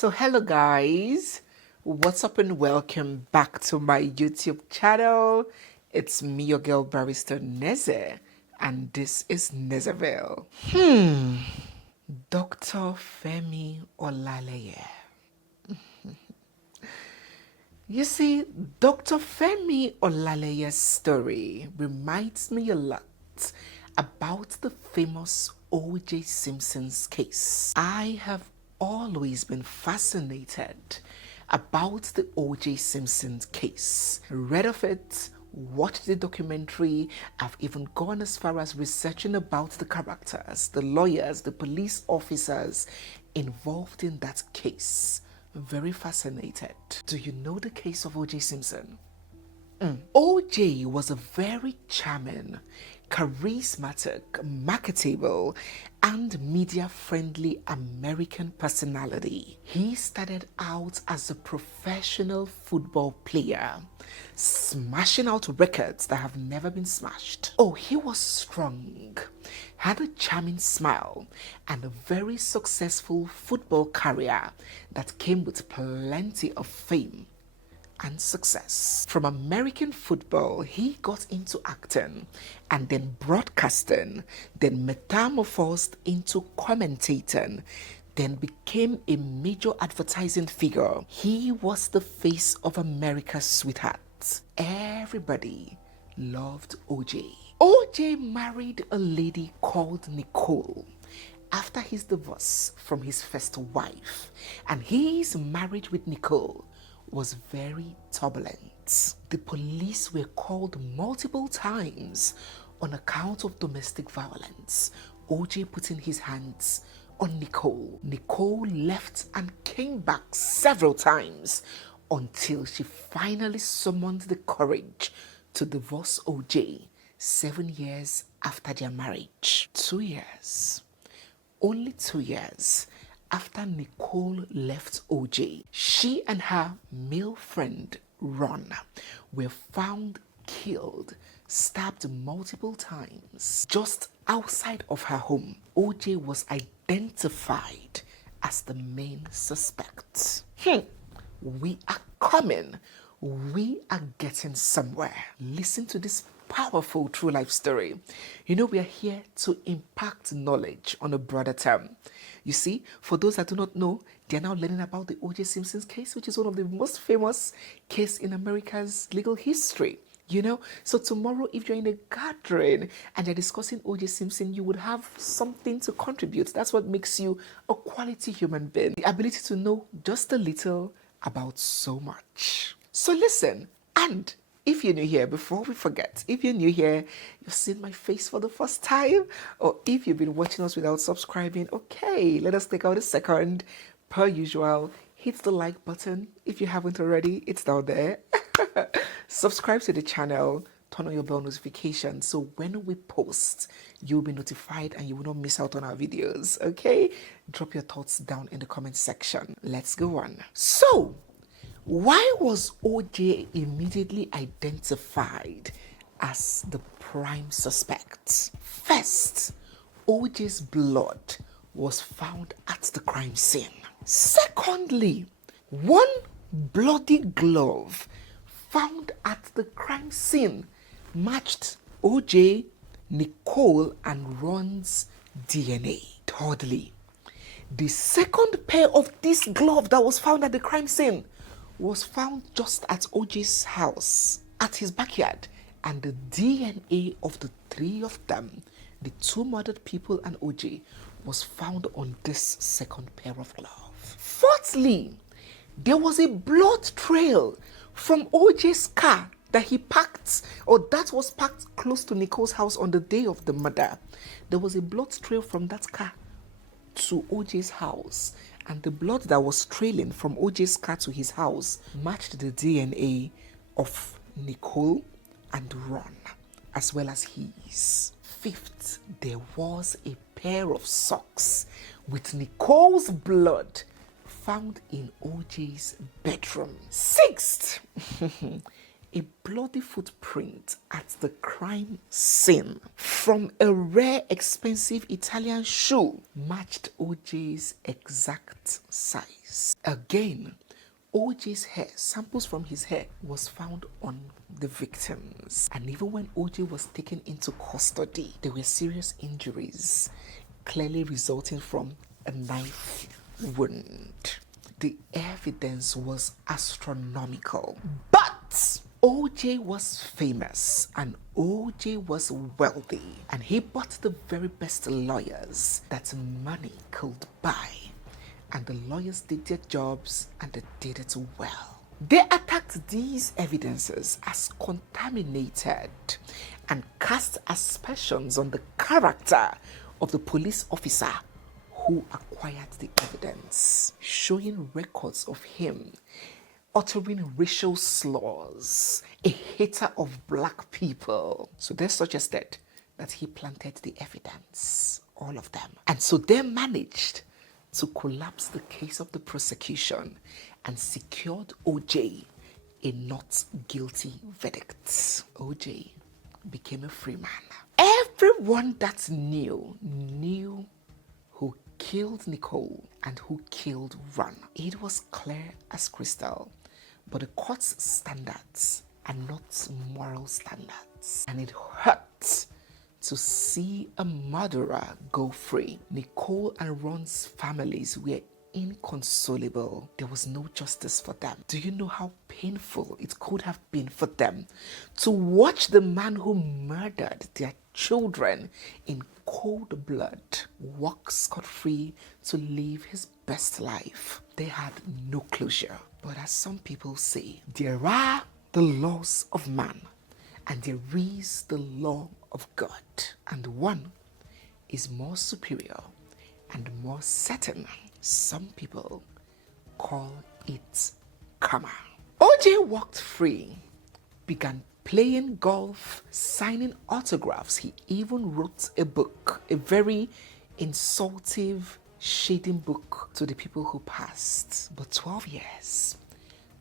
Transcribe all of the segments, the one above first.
So hello guys, what's up and welcome back to my YouTube channel. It's me, your girl barrister Neze, and this is Nezeville. Dr. Femi Olaleye. You see, Dr. Femi Olaleye's story reminds me a lot about the famous OJ Simpson's case. I have always been fascinated about the OJ Simpson case. Read of it, watched the documentary. I've even gone as far as researching about the characters, the lawyers, the police officers involved in that case. Very fascinated. Do you know the case of OJ Simpson? OJ was a very charming, charismatic, marketable, and media-friendly American personality. He started out as a professional football player, smashing out records that have never been smashed. Oh, he was strong, had a charming smile, and a very successful football career that came with plenty of fame and success. From American football, he got into acting and then broadcasting, then metamorphosed into commentating, then became a major advertising figure. He was the face of America's sweetheart. Everybody loved OJ. OJ married a lady called Nicole after his divorce from his first wife, and his marriage with Nicole was very turbulent. The police were called multiple times on account of domestic violence. OJ putting his hands on Nicole. Nicole left and came back several times until she finally summoned the courage to divorce OJ 7 years after their marriage. 2 years. Only 2 years after Nicole left OJ, she and her male friend, Ron, were found killed, stabbed multiple times. Just outside of her home, OJ was identified as the main suspect. We are coming. We are getting somewhere. Listen to this powerful true life story. You know, we are here to impact knowledge on a broader term. You see, for those that do not know, they are now learning about the OJ Simpson's case, which is one of the most famous cases in America's legal history. You know, so tomorrow, if you're in a gathering and you're discussing OJ Simpson, you would have something to contribute. That's what makes you a quality human being. The ability to know just a little about so much. So listen, and if you're new here, before we forget, if you're new here, you've seen my face for the first time, or if you've been watching us without subscribing, okay, let us take out a second. Per usual, hit the like button. If you haven't already, it's down there. Subscribe to the channel, turn on your bell notification, so when we post, you'll be notified and you will not miss out on our videos, okay? Drop your thoughts down in the comment section. Let's go on. So, why was OJ immediately identified as the prime suspect? First, OJ's blood was found at the crime scene. Secondly, one bloody glove found at the crime scene matched OJ, Nicole, and Ron's DNA. Thirdly, the second pair of this glove that was found at the crime scene was found just at OJ's house, at his backyard, and the DNA of the three of them, the two murdered people and OJ, was found on this second pair of gloves. Fourthly, there was a blood trail from OJ's car that he parked, or that was parked close to Nicole's house on the day of the murder. There was a blood trail from that car to OJ's house, and the blood that was trailing from OJ's car to his house matched the DNA of Nicole and Ron, as well as his. Fifth, there was a pair of socks with Nicole's blood found in OJ's bedroom. Sixth, a bloody footprint at the crime scene from a rare, expensive Italian shoe matched OJ's exact size. Again, OJ's hair, samples from his hair, was found on the victims. And even when OJ was taken into custody, there were serious injuries, clearly resulting from a knife wound. The evidence was astronomical. But OJ was famous and OJ was wealthy, and he bought the very best lawyers that money could buy. And the lawyers did their jobs and they did it well. They attacked these evidences as contaminated and cast aspersions on the character of the police officer who acquired the evidence, showing records of him uttering racial slurs, a hater of black people. So they suggested that he planted the evidence, all of them. And so they managed to collapse the case of the prosecution and secured OJ a not guilty verdict. OJ became a free man. Everyone that knew who killed Nicole and who killed Ron. It was clear as crystal, but the court's standards are not moral standards. And it hurt to see a murderer go free. Nicole and Ron's families were inconsolable. There was no justice for them. Do you know how painful it could have been for them to watch the man who murdered their children in cold blood walk scot-free to live his best life? They had no closure. But as some people say, there are the laws of man and there is the law of God, and one is more superior and more certain. Some people call it karma. OJ walked free, began playing golf, signing autographs. He even wrote a book, a very insultive, shading book to the people who passed. But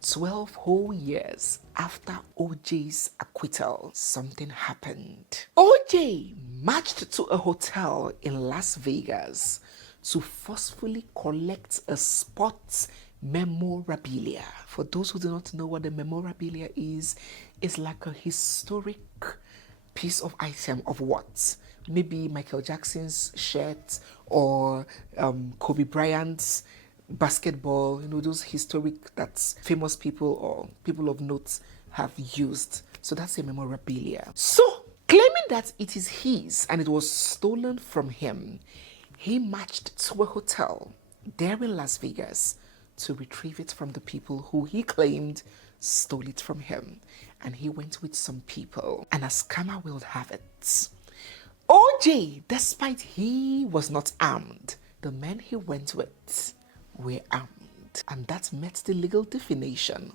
12 whole years after OJ's acquittal, something happened. OJ marched to a hotel in Las Vegas to forcefully collect a sports memorabilia. For those who do not know what the memorabilia is, it's like a historic piece of item of what? Maybe Michael Jackson's shirt or Kobe Bryant's basketball, those historic that famous people or people of note have used. So that's a memorabilia. So, claiming that it is his and it was stolen from him, he marched to a hotel there in Las Vegas to retrieve it from the people who he claimed stole it from him. And he went with some people. And as karma will have it, OJ, despite he was not armed, the men he went with were armed. And that met the legal definition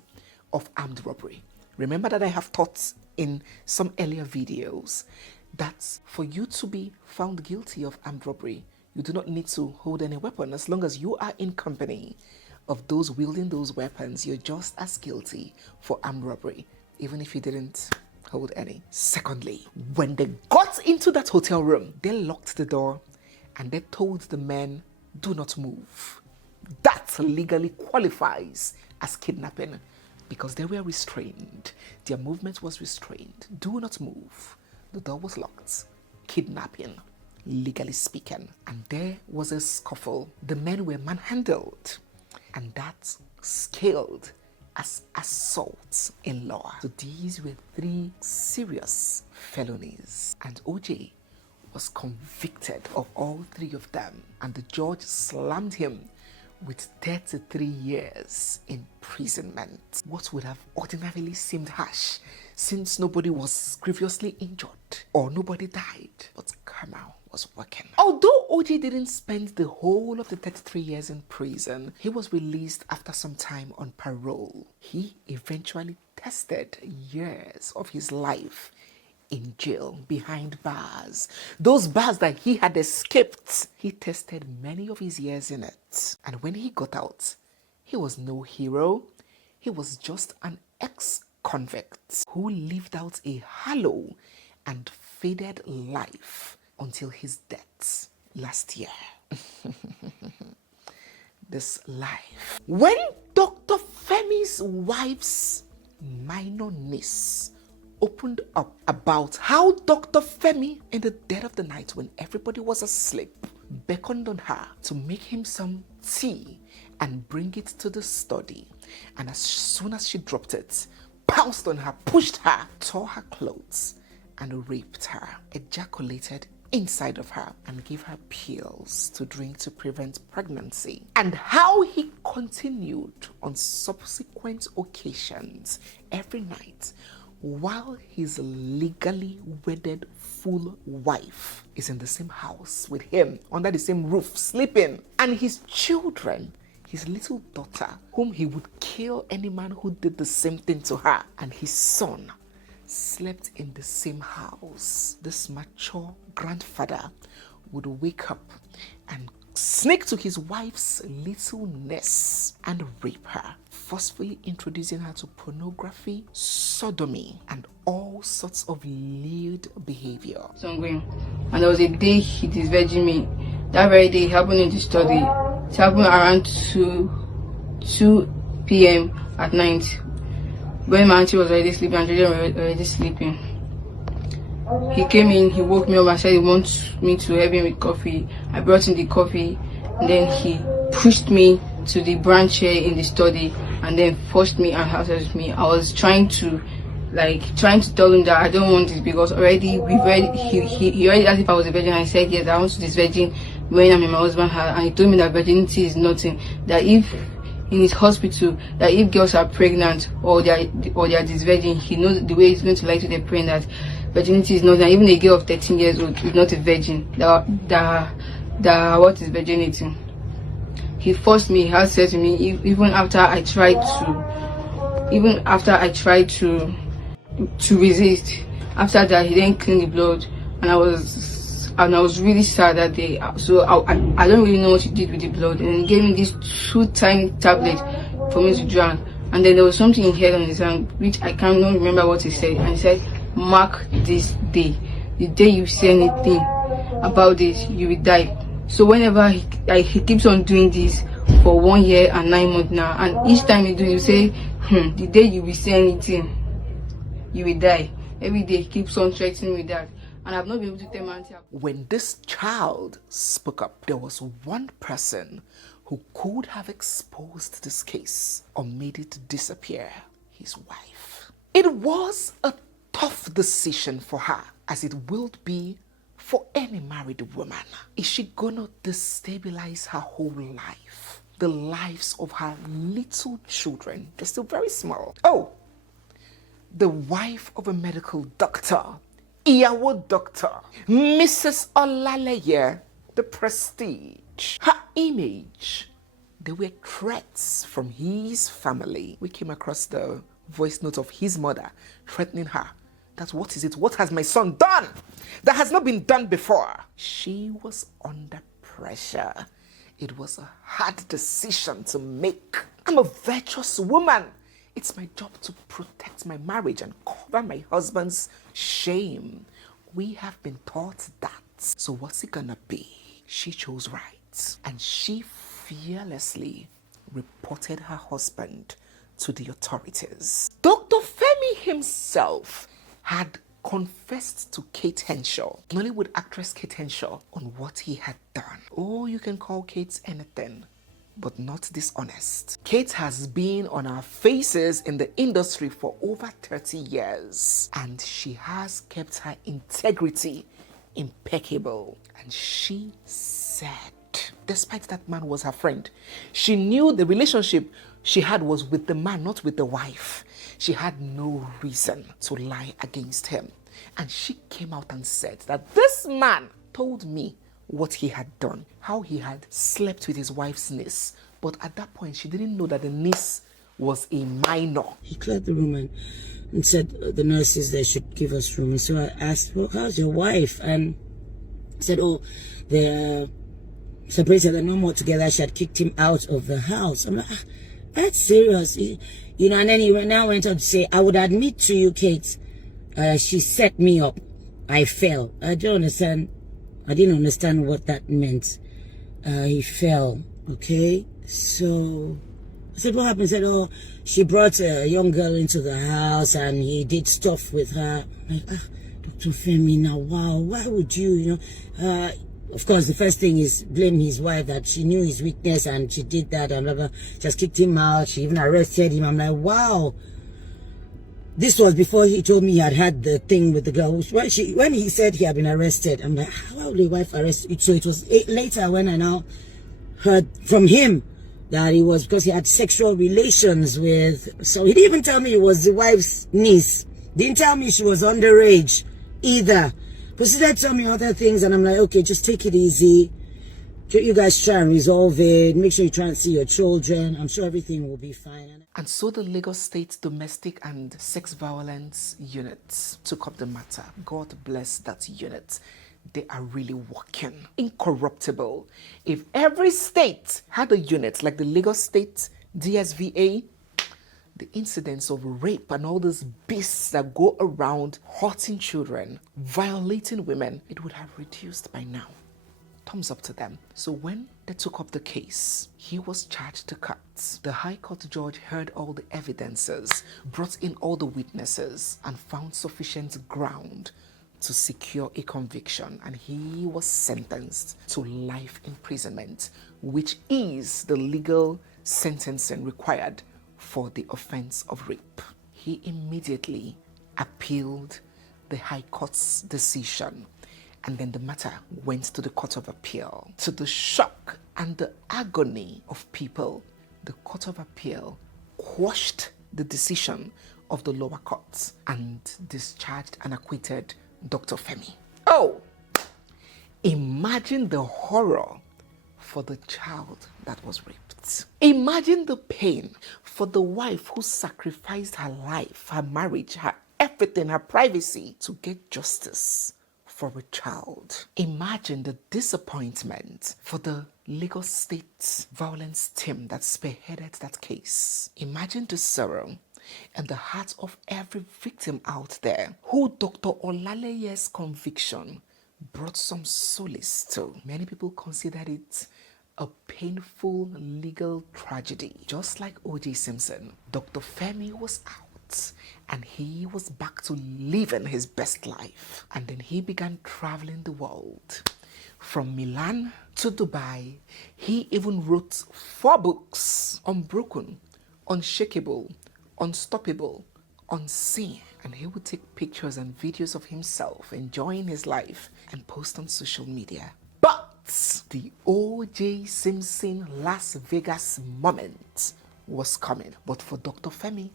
of armed robbery. Remember that I have taught in some earlier videos that for you to be found guilty of armed robbery, you do not need to hold any weapon. As long as you are in company of those wielding those weapons, you're just as guilty for armed robbery, even if you didn't hold any. Secondly, when they got into that hotel room, they locked the door and they told the men, do not move. That legally qualifies as kidnapping because they were restrained. Their movement was restrained. Do not move. The door was locked. Kidnapping, legally speaking. And there was a scuffle. The men were manhandled, and that scaled as assault in law. So these were 3 serious felonies, and OJ was convicted of all 3 of them, and the judge slammed him with 33 years imprisonment. What would have ordinarily seemed harsh, since nobody was grievously injured or nobody died, but karma was working. Although OJ didn't spend the whole of the 33 years in prison, he was released after some time on parole. He eventually tested years of his life in jail, behind bars. Those bars that he had escaped, he tested many of his years in it. And when he got out, he was no hero. He was just an convict who lived out a hollow and faded life until his death last year. This life. When Dr. Femi's wife's minor niece opened up about how Dr. Femi, in the dead of the night when everybody was asleep, beckoned on her to make him some tea and bring it to the study, and as soon as she dropped it, pounced on her, pushed her, tore her clothes, and raped her, ejaculated inside of her, and gave her pills to drink to prevent pregnancy, and how he continued on subsequent occasions every night while his legally wedded full wife is in the same house with him, under the same roof, sleeping, and his children, his little daughter, whom he would kill any man who did the same thing to her, and his son slept in the same house. This mature grandfather would wake up and sneak to his wife's little nest and rape her, forcefully introducing her to pornography, sodomy, and all sorts of lewd behavior. So I'm going, and there was a day he disvirgined me. That very day it happened in the study. It happened around 2 p.m. at night, when my auntie was already sleeping and children were already sleeping. He came in, he woke me up and said he wants me to help him with coffee. I brought him the coffee, and then he pushed me to the branch chair in the study and then forced me and had sex with me. I was trying to tell him that I don't want this, because already he already asked if I was a virgin. I said yes, I want to this virgin when I'm in my husband's house, and he told me that virginity is nothing, that if in his hospital, that if girls are pregnant or they are this virgin, he knows the way he's going to lie to their parents that virginity is not, and even a girl of 13 years old is not a virgin. That what is virginity? He forced me, he had said to me, even after I tried to resist. After that, he then cleaned the blood, and I was really sad that day. So I don't really know what he did with the blood, and he gave me these 2 tiny tablets for me to drink. And then there was something he had on his hand, which I can't remember what he said. And he said, "Mark this day. The day you say anything about this, you will die." So whenever he keeps on doing this for 1 year and 9 months now, and each time he do, you say, the day you will say anything, you will die. Every day he keeps on threatening me with that, and I've not been able to tell my auntie. When this child spoke up, there was one person who could have exposed this case or made it disappear: his wife. It was a tough decision for her, as it will be for any married woman. Is she gonna destabilize her whole life? The lives of her little children? They're still very small. Oh, the wife of a medical doctor, Iyawo doctor, Mrs. Olaleye, the prestige, her image. There were threats from his family. We came across the voice note of his mother threatening her. That's what is it? What has my son done that has not been done before? She was under pressure. It was a hard decision to make. I'm a virtuous woman. It's my job to protect my marriage and cover my husband's shame. We have been taught that. So what's it gonna be? She chose right, and she fearlessly reported her husband to the authorities. Dr. Femi himself had confessed to Kate Henshaw, Nollywood actress Kate Henshaw, on what he had done. Oh, you can call Kate anything, but not dishonest. Kate has been on our faces in the industry for over 30 years, and she has kept her integrity impeccable. And she said, despite that man was her friend, she knew the relationship she had was with the man, not with the wife. She had no reason to lie against him. And she came out and said that this man told me what he had done, how he had slept with his wife's niece. But at that point, she didn't know that the niece was a minor. He cleared the room and said the nurses there should give us room. And so I asked, well, how's your wife? And he said, oh, they're separated, they're no more together. She had kicked him out of the house. I'm like, That's serious. You know, and then he now went on to say, I would admit to you, Kate, she set me up. I fell. I don't understand. I didn't understand what that meant. He fell. Okay. So I said, what happened? He said, oh, she brought a young girl into the house and he did stuff with her. I'm like, Dr. Femi, now, wow, why would you, of course, the first thing is blame his wife that she knew his weakness and she did that and blah, blah. Just kicked him out. She even arrested him. I'm like, wow. This was before he told me he had the thing with the girl. When he said he had been arrested, I'm like, how would the wife arrest you? So it was later when I now heard from him that it was because he had sexual relations with. So he didn't even tell me it was the wife's niece. Didn't tell me she was underage either. Proceeded to tell me other things, and I'm like, okay, just take it easy. You guys try and resolve it. Make sure you try and see your children. I'm sure everything will be fine. And so the Lagos State Domestic and Sex Violence Unit took up the matter. God bless that unit. They are really working. Incorruptible. If every state had a unit like the Lagos State DSVA, the incidents of rape and all those beasts that go around hurting children, violating women, it would have reduced by now. Thumbs up to them. So when they took up the case, he was charged to cut. The High Court judge heard all the evidences, brought in all the witnesses, and found sufficient ground to secure a conviction, and he was sentenced to life imprisonment, which is the legal sentencing required for the offense of rape. He immediately appealed the High Court's decision, and then the matter went to the Court of Appeal. To the shock and the agony of people, the Court of Appeal quashed the decision of the lower courts and discharged and acquitted Dr. Femi. Oh, imagine the horror for the child that was raped. Imagine the pain for the wife who sacrificed her life, her marriage, her everything, her privacy to get justice for a child. Imagine the disappointment for the Lagos State violence team that spearheaded that case. Imagine the sorrow and the heart of every victim out there who Dr. Olaleye's conviction brought some solace to. Many people considered it a painful legal tragedy. Just like OJ Simpson, Dr. Femi was out and he was back to living his best life. And then he began traveling the world. From Milan to Dubai, he even wrote 4 books: Unbroken, Unshakable, Unstoppable, Unseen. And he would take pictures and videos of himself enjoying his life and post on social media. But the OJ Simpson Las Vegas moment was coming. But for Dr. Femi,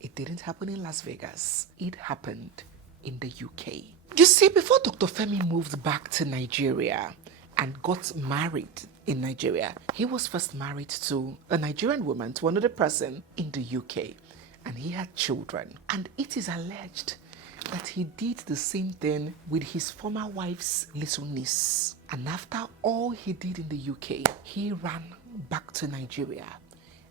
it didn't happen in Las Vegas. It happened in the UK. You see, before Dr. Femi moved back to Nigeria and got married in Nigeria, he was first married to a Nigerian woman, to another person in the UK, and he had children. And it is alleged that he did the same thing with his former wife's little niece. And after all he did in the UK, he ran back to Nigeria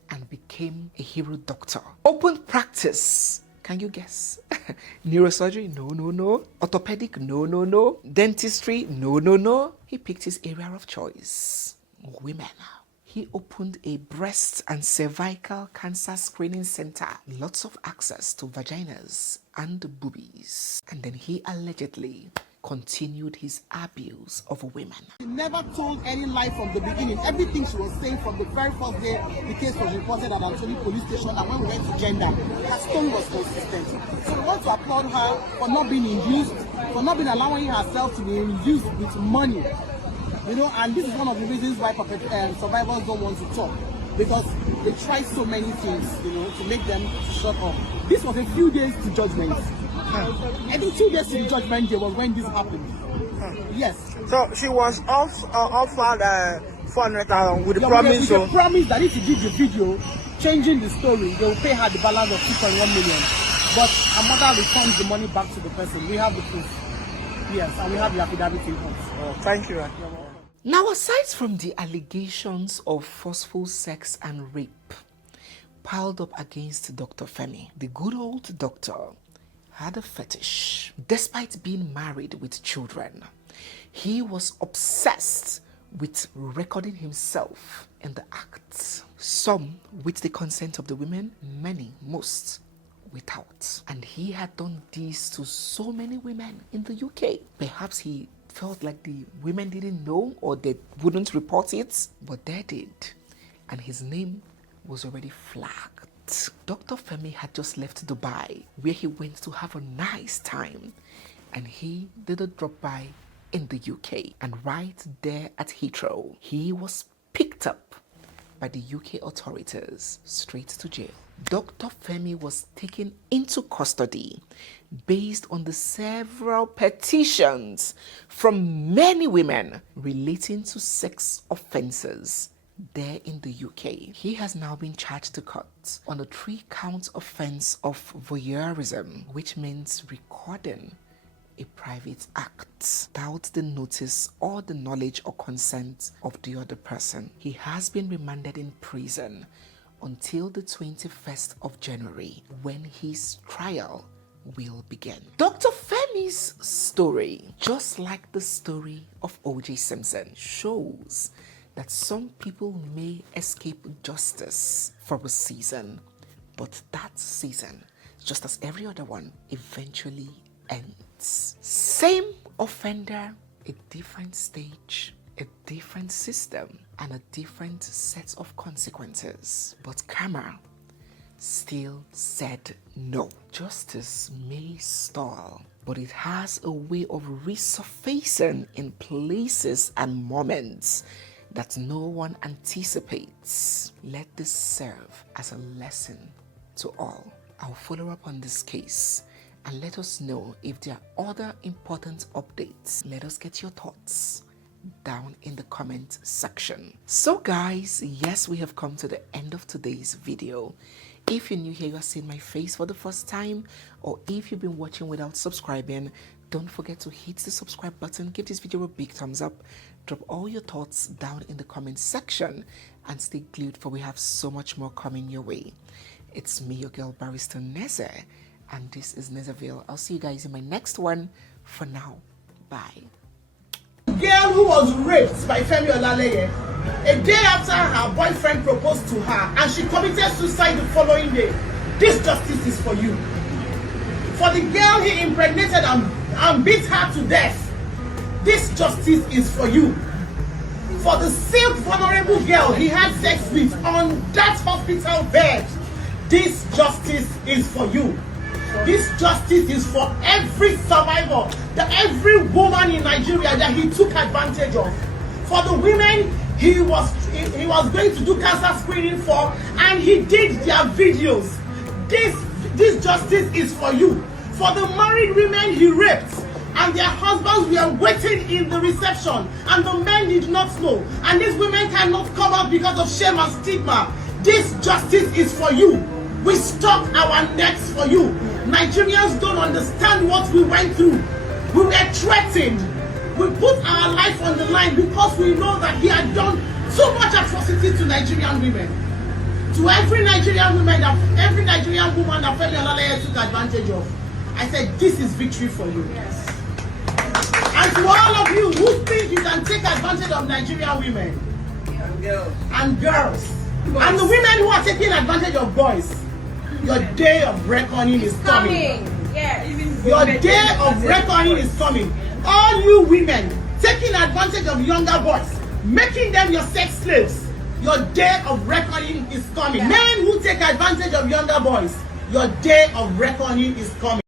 and became a hero doctor. Open practice. Can you guess? Neurosurgery? No, no, no. Orthopedic? No, no, no. Dentistry? No, no, no. He picked his area of choice. Women. He opened a breast and cervical cancer screening center. Lots of access to vaginas and boobies. And then he allegedly continued his abuse of women. She never told any lie from the beginning. Everything she was saying from the very first day the case was reported at Antony Police Station, and when we went to gender, her story was consistent. So we want to applaud her for not being induced, for not being allowing herself to be induced with money. You know, and this is one of the reasons why survivors don't want to talk, because they try so many things, you know, to make them shut up. This was a few days to judgment. I think 2 days to the judgment day was when this happened. Yes. So she was offered 400,000 with the promise. With the promise that if she did the video changing the story, they will pay her the balance of 2.1 million. But her mother returns the money back to the person. We have the proof. Yes, and we have the affidavit in court. Thank you. Now, aside from the allegations of forceful sex and rape, piled up against Dr. Femi. The good old doctor had a fetish. Despite being married with children, he was obsessed with recording himself in the act. Some with the consent of the women, many, most without. And he had done this to so many women in the UK. Perhaps he felt like the women didn't know or they wouldn't report it, but they did. And his name was already flagged. Dr. Femi had just left Dubai, where he went to have a nice time, and he did a drop by in the UK. And right there at Heathrow, he was picked up by the UK authorities straight to jail. Dr. Femi was taken into custody based on the several petitions from many women relating to sex offences there in the UK. He has now been charged to court on a 3-count offence of voyeurism, which means recording a private act without the notice or the knowledge or consent of the other person. He has been remanded in prison until the 21st of January, when his trial will begin. Dr. Femi's story, just like the story of OJ Simpson, shows that some people may escape justice for a season, but that season, just as every other one, eventually ends. Same offender, a different stage, a different system, and a different set of consequences. But karma still said no. Justice may stall, but it has a way of resurfacing in places and moments that no one anticipates. Let this serve as a lesson to all. I'll follow up on this case and let us know if there are other important updates. Let us get your thoughts down in the comment section. So guys, yes, we have come to the end of today's video. If you're new here, you are seeing my face for the first time, or if you've been watching without subscribing, don't forget to hit the subscribe button, give this video a big thumbs up, drop all your thoughts down in the comment section, and stay glued, for we have so much more coming your way. It's me, your girl Barrister Neze, and this is Nezeville. I'll see you guys in my next one. For now, bye. Girl who was raped by FEMI OLALEYE a day after her boyfriend proposed to her, and she committed suicide the following day. This justice is for you. For the girl he impregnated and beat her to death, this justice is for you. For the sick vulnerable girl he had sex with on that hospital bed, this justice is for you. This justice is for every survivor, every woman in Nigeria that he took advantage of. For the women he was going to do cancer screening for, and he did their videos. This justice is for you. For the married women he raped, and their husbands were waiting in the reception, and the men did not know, and these women cannot come out because of shame and stigma. This justice is for you. We stuck our necks for you. Nigerians don't understand what we went through. We were threatened. We put our life on the line because we know that he had done so much atrocity to Nigerian women. To every Nigerian woman that FEMI OLALEYE took advantage of, I said, this is victory for you. Yes. And to all of you who think you can take advantage of Nigerian women and girls, and the women who are taking advantage of boys, your day of reckoning is coming. Yes. Your day of reckoning is coming. All you women taking advantage of younger boys, making them your sex slaves, your day of reckoning is coming. Men who take advantage of younger boys, your day of reckoning is coming.